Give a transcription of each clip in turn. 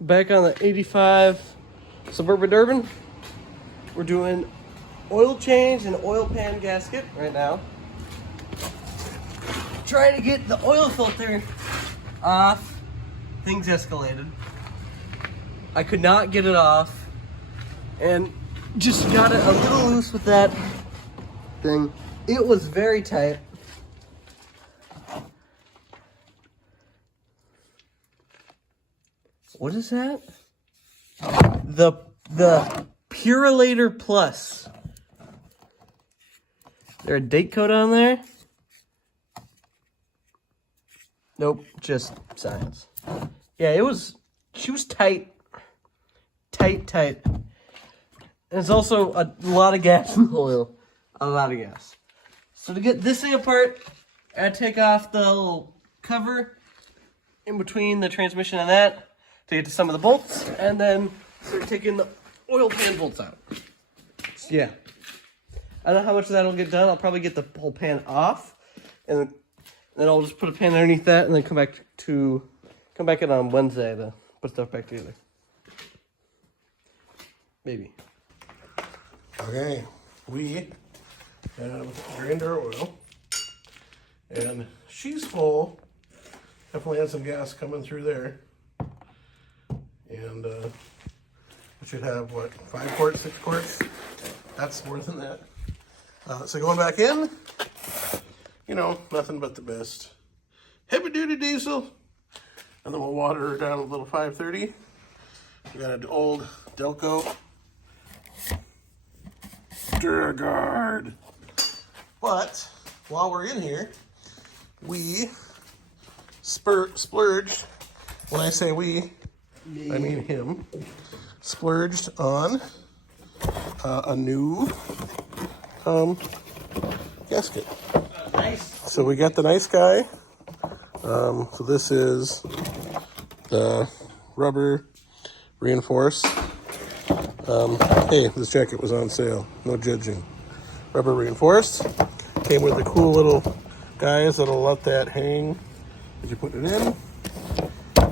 back on the 85 Suburban. We're doing oil change and oil pan gasket right now. Trying to get the oil filter off. Things escalated. I could not get it off and just got it a little loose with that thing. It was very tight. What is that? The Purelator Plus. Is there a date code on there? Nope, just science. Yeah, she was tight. Tight. And it's also a lot of gas in the oil. A lot of gas. So to get this thing apart, I had to take off the little cover in between the transmission and that to get to some of the bolts, and then start taking the oil pan bolts out. So yeah. I don't know how much of that will get done. I'll probably get the whole pan off, and then I'll just put a pan underneath that, and then come back in on Wednesday to put stuff back together. Maybe. Okay, we have grinder oil, and she's full. Definitely had some gas coming through there. And we should have, what, 5 quarts, 6 quarts? That's more than that. So going back in, you know, nothing but the best. Heavy duty diesel. And then we'll water her down a little 530. We got an old Delco Duragard. But while we're in here, we splurged. When I say we, I mean him. Splurged on a new gasket. Nice. So we got the nice guy. So this is the rubber reinforced. Hey, this jacket was on sale. No judging. Rubber reinforced. Came with the cool little guys that'll let that hang as you put it in.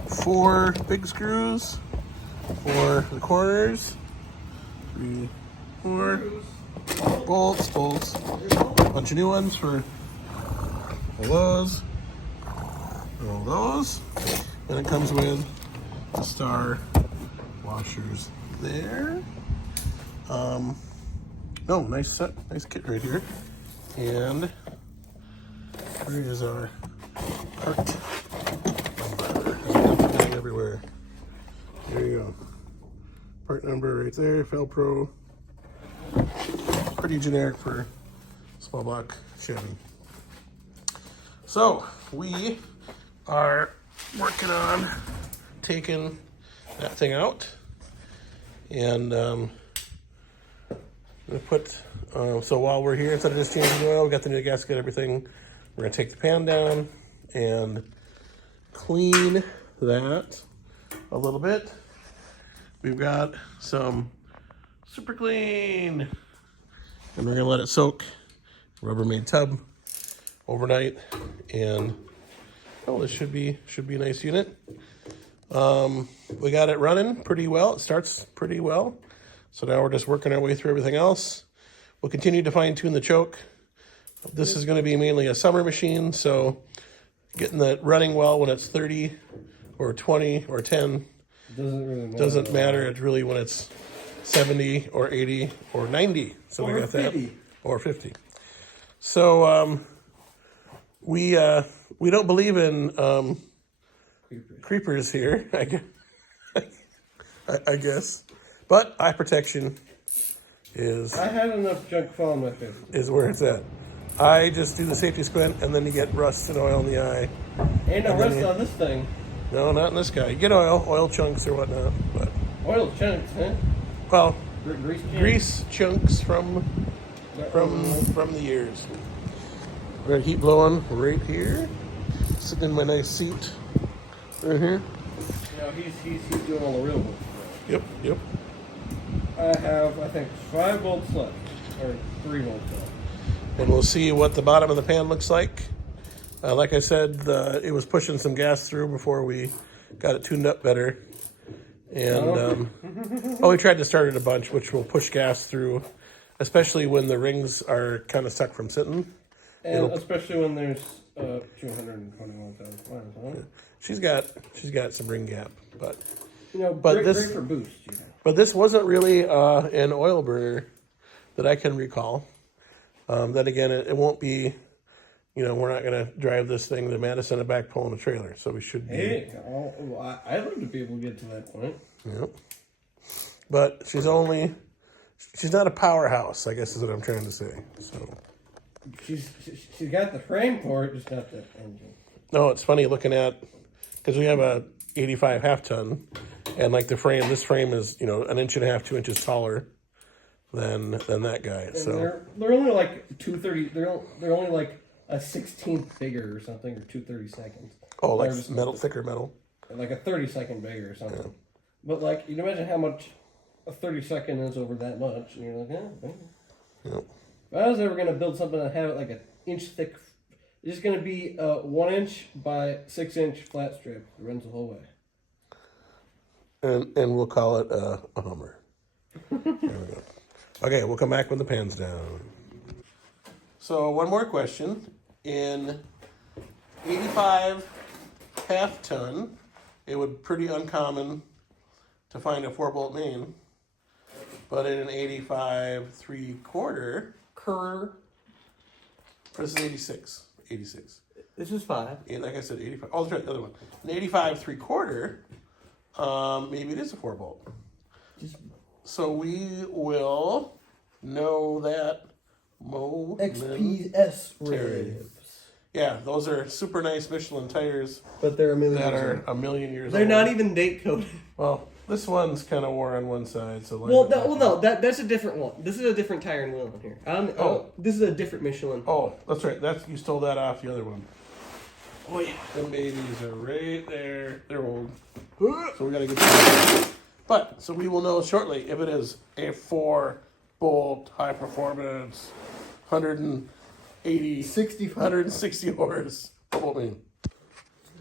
4 big screws for the corners. 3, 4 bolts. Bunch of new ones for all those. And it comes with the star washers there. No, nice set, nice kit right here. And where is our part number? Everywhere. There you go. Part number right there, Felpro. Pretty generic for small block Chevy. So we are working on taking that thing out, and we put. So while we're here, instead of just changing the oil, we got the new gasket, everything. We're gonna take the pan down and clean that a little bit. We've got some super clean, and we're gonna let it soak. Rubbermaid tub overnight, and oh, this should be a nice unit. We got it running pretty well. It starts pretty well. So now we're just working our way through everything else. We'll continue to fine tune the choke. This is going to be mainly a summer machine, so getting that running well when it's 30 or 20 or 10 doesn't matter. It's really when it's 70 or 80 or 90. So we got 50. That. Or 50. So we don't believe in creepers here, I guess. But eye protection is... I had enough junk falling my face. Is where it's at. I just do the safety squint, and then you get rust and oil in the eye. Ain't no rust on this thing. No, not in this guy. You get oil chunks or whatnot. But oil chunks, huh? Well, grease chunks from the years. We got heat blowing right here. Sitting in my nice seat right here. Yeah, he's doing all the real work. Yep. I have, I think, 5 bolts left, or 3 bolts left. And we'll see what the bottom of the pan looks like. Like I said, it was pushing some gas through before we got it tuned up better. And we tried to start it a bunch, which will push gas through, especially when the rings are kind of stuck from sitting. And especially when there's 221,000 miles, huh? She's got some ring gap, but great for boost. But this wasn't really an oil burner that I can recall. Then again, it won't be. We're not going to drive this thing to Madison and back pulling a trailer, so we should be. Hey, I'd love to be able to get to that point. Yep. But she's not a powerhouse, I guess is what I'm trying to say. So she's got the frame for it, just not the engine. No, it's funny looking at, because we have a 85 half ton, and like this frame is an inch and a half, 2 inches taller than that guy. And so they're only like 230. They're only like a 16th bigger or something, or 2/32. Oh, like metal, thicker metal. Like a 30-second bigger or something. Yeah. But like, you can imagine how much a 30-second is over that much, and you're like, Yep. If I was ever gonna build something that had like an inch thick, it's just gonna be a 1 inch by 6 inch flat strip that runs the whole way. And we'll call it a Hummer. There we go. Okay, we'll come back when the pan's down. So one more question. In 85 half ton, it would pretty uncommon to find a 4-bolt main. But in an 85 3/4, this is 86. 86. This is 5. And like I said, 85. Oh, that's right, the other one. An 85 3/4, maybe it is a 4-bolt. So we will know that XPS ribs. Yeah, those are super nice Michelin tires. But they're a million years old. They're not even date coded. Well, this one's kind of wore on one side, so. That's a different one. This is a different tire and wheel in here. This is a different Michelin. Oh, that's right. You stole that off the other one. Oh yeah. Them babies are right there. They're old. So we gotta get that. But so we will know shortly if it is a 4-bolt high performance 160 horse 4-bolt main.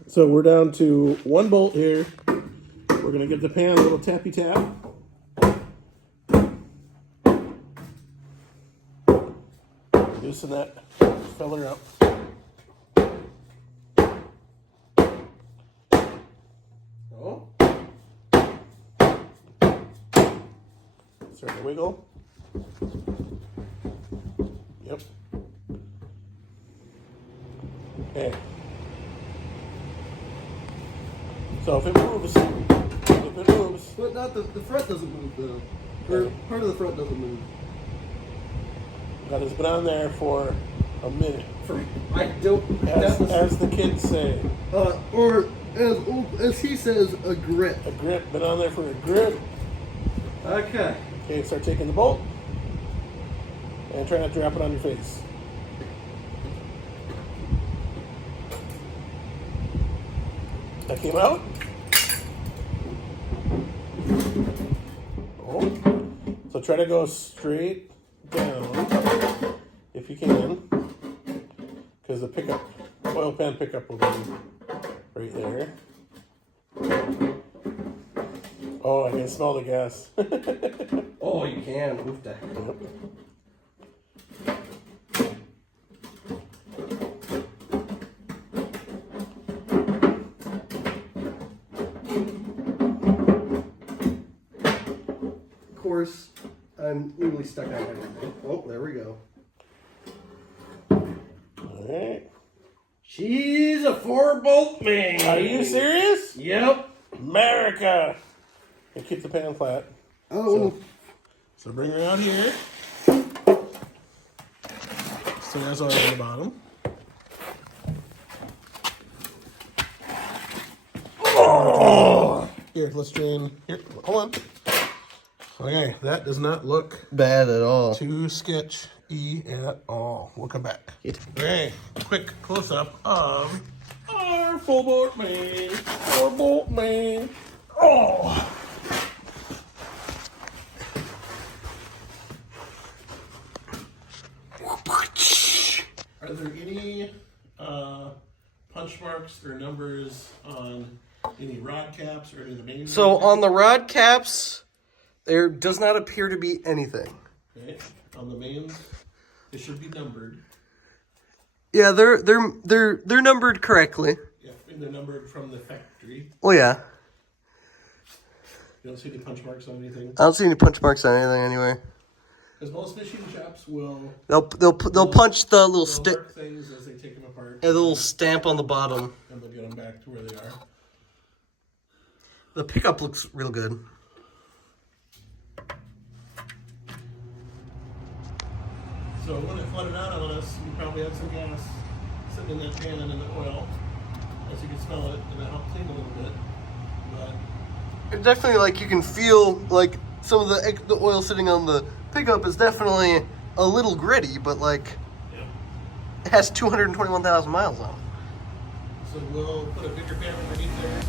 So we're down to 1 bolt here. We're gonna give the pan a little tappy tap. Loosen that feller up. Oh. Start to wiggle. Yep. Okay. So if it moves, But not the front doesn't move though. Or part of the front doesn't move. That has been on there for a minute. As the kids say. Or as he says, a grip. A grip. Been on there for a grip. Okay. Okay, start taking the bolt. And try not to drop it on your face. That came out. Oh. So try to go straight down if you can. Because the oil pan pickup will be right there. Oh, I can smell the gas. Oh, you can. Oof, that. Yep. Of course, I'm legally stuck on everything. Oh, there we go. Alright. She's a 4-bolt main. Are you serious? Yep. America! And keep the pan flat. Oh. So bring her out here. So there's oil on the bottom. Oh! Here, let's drain. Here, hold on. Okay, that does not look Bad at all. too sketchy at all. We'll come back. Okay, quick close-up of our 4-bolt main. 4-bolt main. Oh! Are there any punch marks or numbers on Any rod caps or any of the mains? So on the rod caps, there does not appear to be anything. Okay. On the mains, they should be numbered. Yeah, they're numbered correctly. Yeah, and they're numbered from the factory. Oh yeah. You don't see any punch marks on anything? I don't see any punch marks on anything anyway. Because most machine shops will... They'll punch the little mark things as they take them apart. a little stamp on the bottom. And they'll get them back to where they are. The pickup looks real good. So when it flooded out on us, you probably had some gas sitting in that pan and in the oil. As you can smell it, and that helped clean a little bit. But It definitely, like, you can feel like some of the oil sitting on the pickup is definitely a little gritty, but like yeah. it has 221,000 miles on it. So we'll put a bigger pan underneath there.